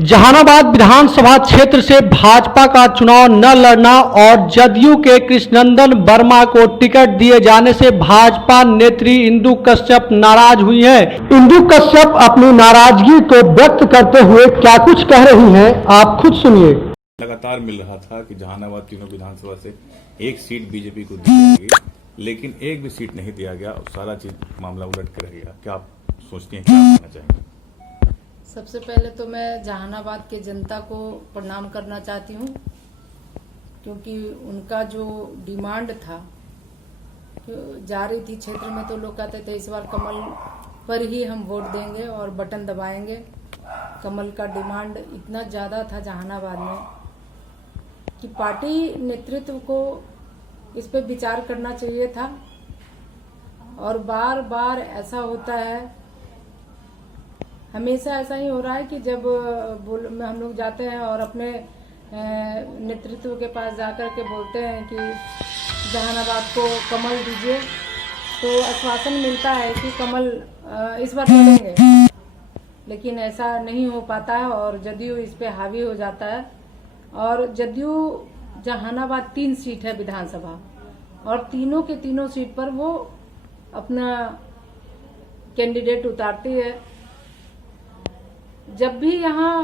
जहानाबाद विधानसभा क्षेत्र से भाजपा का चुनाव न लड़ना और जदयू के कृष्णनंदन वर्मा को टिकट दिए जाने से भाजपा नेत्री इंदु कश्यप नाराज हुई है। इंदु कश्यप अपनी नाराजगी को व्यक्त करते हुए क्या कुछ कह रही हैं, आप खुद सुनिए। लगातार मिल रहा था कि जहानाबाद तीनों विधानसभा से एक सीट बीजेपी को दी जाएगी, लेकिन एक भी सीट नहीं दिया गया और सारा चीज मामला उलट कर रह गया। क्या आप सोचती हैं, क्या कहना चाहेंगे? सबसे पहले तो मैं जहानाबाद के जनता को प्रणाम करना चाहती हूँ, क्योंकि उनका जो डिमांड था जा रही थी क्षेत्र में, तो लोग कहते थे इस बार कमल पर ही हम वोट देंगे और बटन दबाएंगे। कमल का डिमांड इतना ज़्यादा था जहानाबाद में कि पार्टी नेतृत्व को इस पे विचार करना चाहिए था। और बार बार ऐसा होता है, हमेशा ऐसा ही हो रहा है कि जब हम लोग जाते हैं और अपने नेतृत्व के पास जाकर के बोलते हैं कि जहानाबाद को कमल दीजिए, तो आश्वासन मिलता है कि कमल इस बार लड़ेंगे, लेकिन ऐसा नहीं हो पाता है और जदयू इस पे हावी हो जाता है। और जदयू जहानाबाद 3 सीट है विधानसभा, और तीनों के तीनों सीट पर वो अपना कैंडिडेट उतारती है। जब भी यहाँ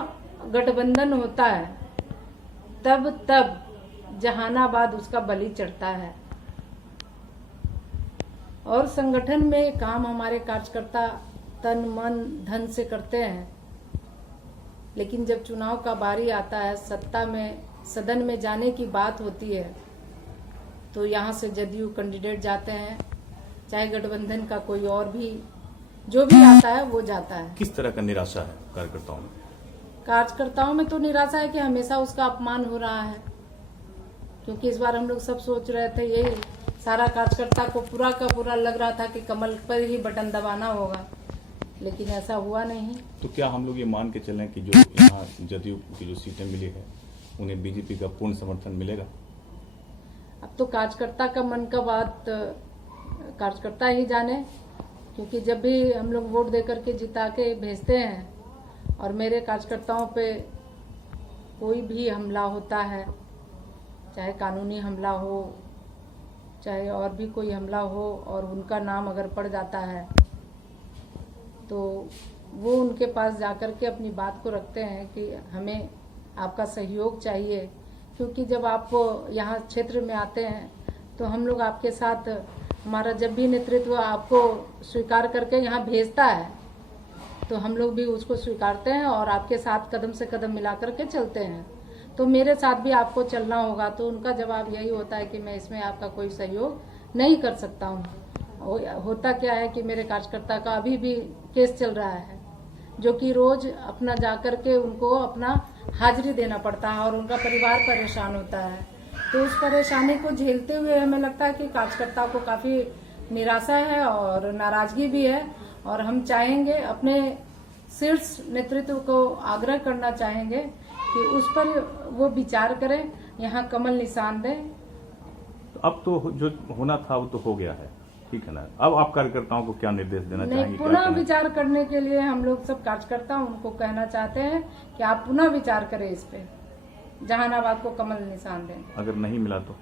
गठबंधन होता है तब जहानाबाद उसका बलि चढ़ता है। और संगठन में काम हमारे कार्यकर्ता तन मन धन से करते हैं, लेकिन जब चुनाव का बारी आता है, सत्ता में सदन में जाने की बात होती है, तो यहाँ से जदयू कैंडिडेट जाते हैं, चाहे गठबंधन का कोई और भी जो भी आता है वो जाता है। किस तरह का निराशा है कार्यकर्ताओं में? कार्यकर्ताओं में तो निराशा है कि हमेशा उसका अपमान हो रहा है, क्योंकि इस बार हम लोग सब सोच रहे थे, यही सारा कार्यकर्ता को पूरा का पूरा लग रहा था कि कमल पर ही बटन दबाना होगा, लेकिन ऐसा हुआ नहीं। तो क्या हम लोग ये मान के चलें कि जो यहाँ जदयू की जो सीटें मिली है उन्हें बीजेपी का पूर्ण समर्थन मिलेगा? अब तो कार्यकर्ता का मन का बात कार्यकर्ता ही जाने, क्योंकि जब भी हम लोग वोट देकर के जिता के भेजते हैं और मेरे कार्यकर्ताओं पे कोई भी हमला होता है, चाहे कानूनी हमला हो चाहे और भी कोई हमला हो, और उनका नाम अगर पड़ जाता है तो वो उनके पास जाकर के अपनी बात को रखते हैं कि हमें आपका सहयोग चाहिए, क्योंकि जब आप यहाँ क्षेत्र में आते हैं तो हम लोग आपके साथ, हमारा जब भी नेतृत्व आपको स्वीकार करके यहाँ भेजता है तो हम लोग भी उसको स्वीकारते हैं और आपके साथ कदम से कदम मिला करके चलते हैं। तो मेरे साथ भी आपको चलना होगा। तो उनका जवाब यही होता है कि मैं इसमें आपका कोई सहयोग नहीं कर सकता हूँ। होता क्या है कि मेरे कार्यकर्ता का अभी भी केस चल रहा है, जो कि रोज अपना जाकर के उनको अपना हाजिरी देना पड़ता है और उनका परिवार परेशान होता है। तो उस परेशानी को झेलते हुए हमें लगता है कि कार्यकर्ता को काफी निराशा है और नाराजगी भी है, और हम चाहेंगे, अपने शीर्ष नेतृत्व को आग्रह करना चाहेंगे कि उस पर वो विचार करें, यहाँ कमल निशान दें। अब तो जो होना था वो तो हो गया है, ठीक है ना? अब आप कार्यकर्ताओं को क्या निर्देश देना चाहेंगे? पुनः विचार करने के लिए हम लोग सब कार्यकर्ता उनको कहना चाहते हैं कि आप पुनः विचार करें इस पे, जहानाबाद को कमल निशान दें। अगर नहीं मिला तो?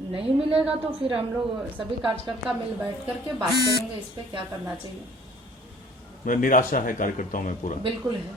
नहीं मिलेगा तो फिर हम लोग सभी कार्यकर्ता मिल बैठ करके बात करेंगे इस पे क्या करना चाहिए। निराशा है कार्यकर्ताओं में पूरा? बिल्कुल है।